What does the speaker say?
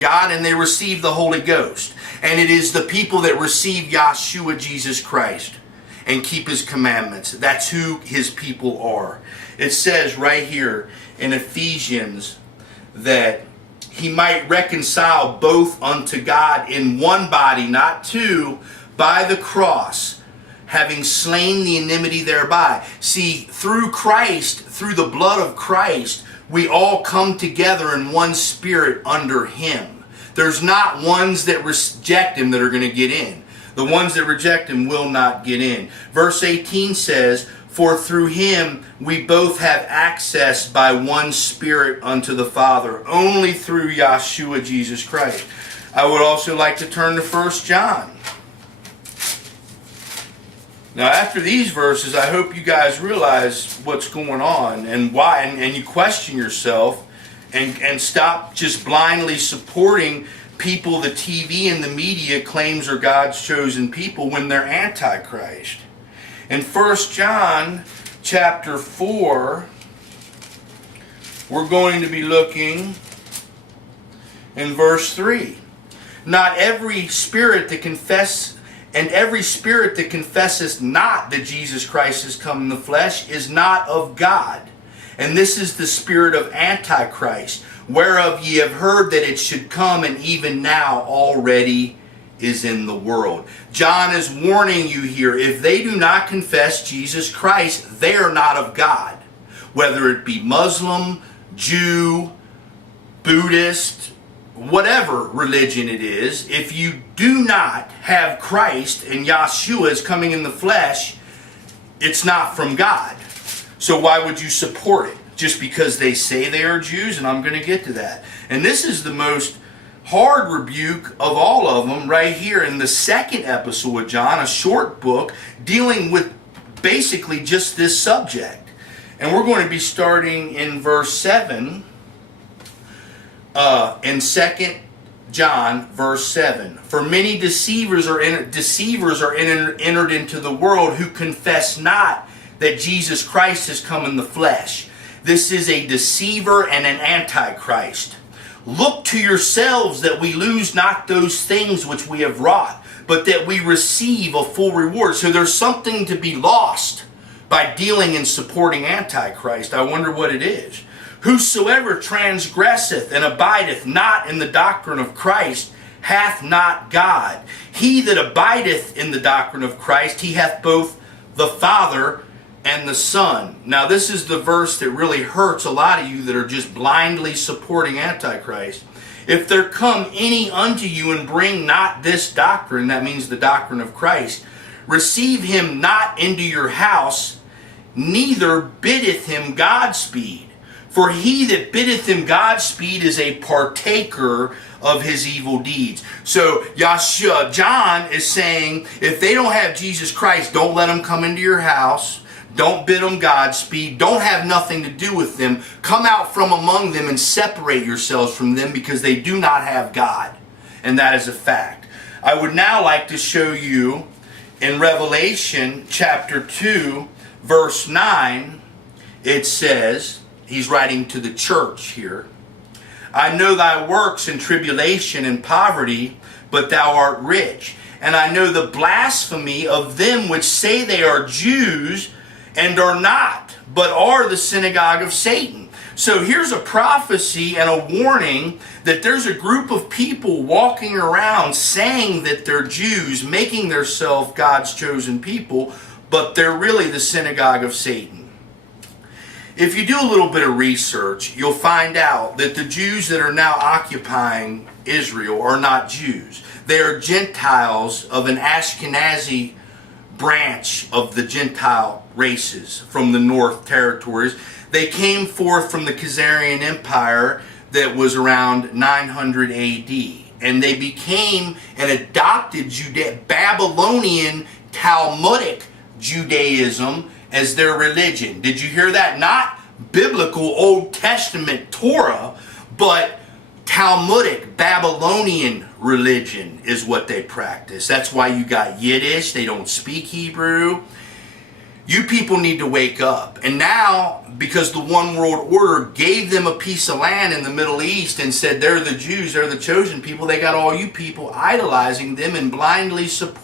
God, and they receive the Holy Ghost. And it is the people that receive Yahshua Jesus Christ and keep his commandments. That's who his people are. It says right here in Ephesians that he might reconcile both unto God in one body, not two, by the cross, having slain the enmity thereby. See, through Christ, through the blood of Christ, we all come together in one spirit under him. There's not ones that reject him that are going to get in. The ones that reject him will not get in. Verse 18 says, for through him we both have access by one spirit unto the Father, only through Yahshua Jesus Christ. I would also like to turn to 1 John. Now, after these verses, I hope you guys realize what's going on and why, and you question yourself and stop just blindly supporting people the TV and the media claims are God's chosen people when they're Antichrist. In 1 John chapter 4, we're going to be looking in verse 3. Not every spirit that every spirit that confesseth not that Jesus Christ is come in the flesh is not of God. And this is the spirit of Antichrist, whereof ye have heard that it should come, and even now already is in the world. John is warning you here, if they do not confess Jesus Christ, they are not of God. Whether it be Muslim, Jew, Buddhist, whatever religion it is, if you do not have Christ and Yahshua is coming in the flesh, it's not from God. So why would you support it? Just because they say they are Jews? And I'm going to get to that. And this is the most hard rebuke of all of them right here in the second epistle of John, a short book dealing with basically just this subject. And we're going to be starting in verse 7. In 2 John verse 7. For many deceivers are entered into the world, who confess not that Jesus Christ has come in the flesh. This is a deceiver and an antichrist. Look to yourselves that we lose not those things which we have wrought, but that we receive a full reward. So there's something to be lost by dealing and supporting Antichrist. I wonder what it is. Whosoever transgresseth and abideth not in the doctrine of Christ hath not God. He that abideth in the doctrine of Christ, he hath both the Father and the Son. Now this is the verse that really hurts a lot of you that are just blindly supporting Antichrist. If there come any unto you and bring not this doctrine, that means the doctrine of Christ, receive him not into your house, neither biddeth him Godspeed. For he that biddeth him Godspeed is a partaker of his evil deeds. So Yahshua, John is saying, if they don't have Jesus Christ, don't let them come into your house. Don't bid them Godspeed. Don't have nothing to do with them. Come out from among them and separate yourselves from them, because they do not have God. And that is a fact. I would now like to show you in Revelation chapter 2, verse 9, it says, he's writing to the church here. I know thy works in tribulation and poverty, but thou art rich. And I know the blasphemy of them which say they are Jews and are not, but are the synagogue of Satan. So here's a prophecy and a warning that there's a group of people walking around saying that they're Jews, making themselves God's chosen people, but they're really the synagogue of Satan. If you do a little bit of research, you'll find out that the Jews that are now occupying Israel are not Jews. They are Gentiles of an Ashkenazi branch of the Gentile races from the north territories. They came forth from the Khazarian Empire that was around 900 AD. And they became an adopted Babylonian Talmudic Judaism as their religion. Did you hear that? Not biblical Old Testament Torah, but Talmudic Babylonian religion is what they practice. That's why you got Yiddish. They don't speak Hebrew. You people need to wake up. And now, because the one world order gave them a piece of land in the Middle East and said they're the Jews, they're the chosen people, they got all you people idolizing them and blindly supporting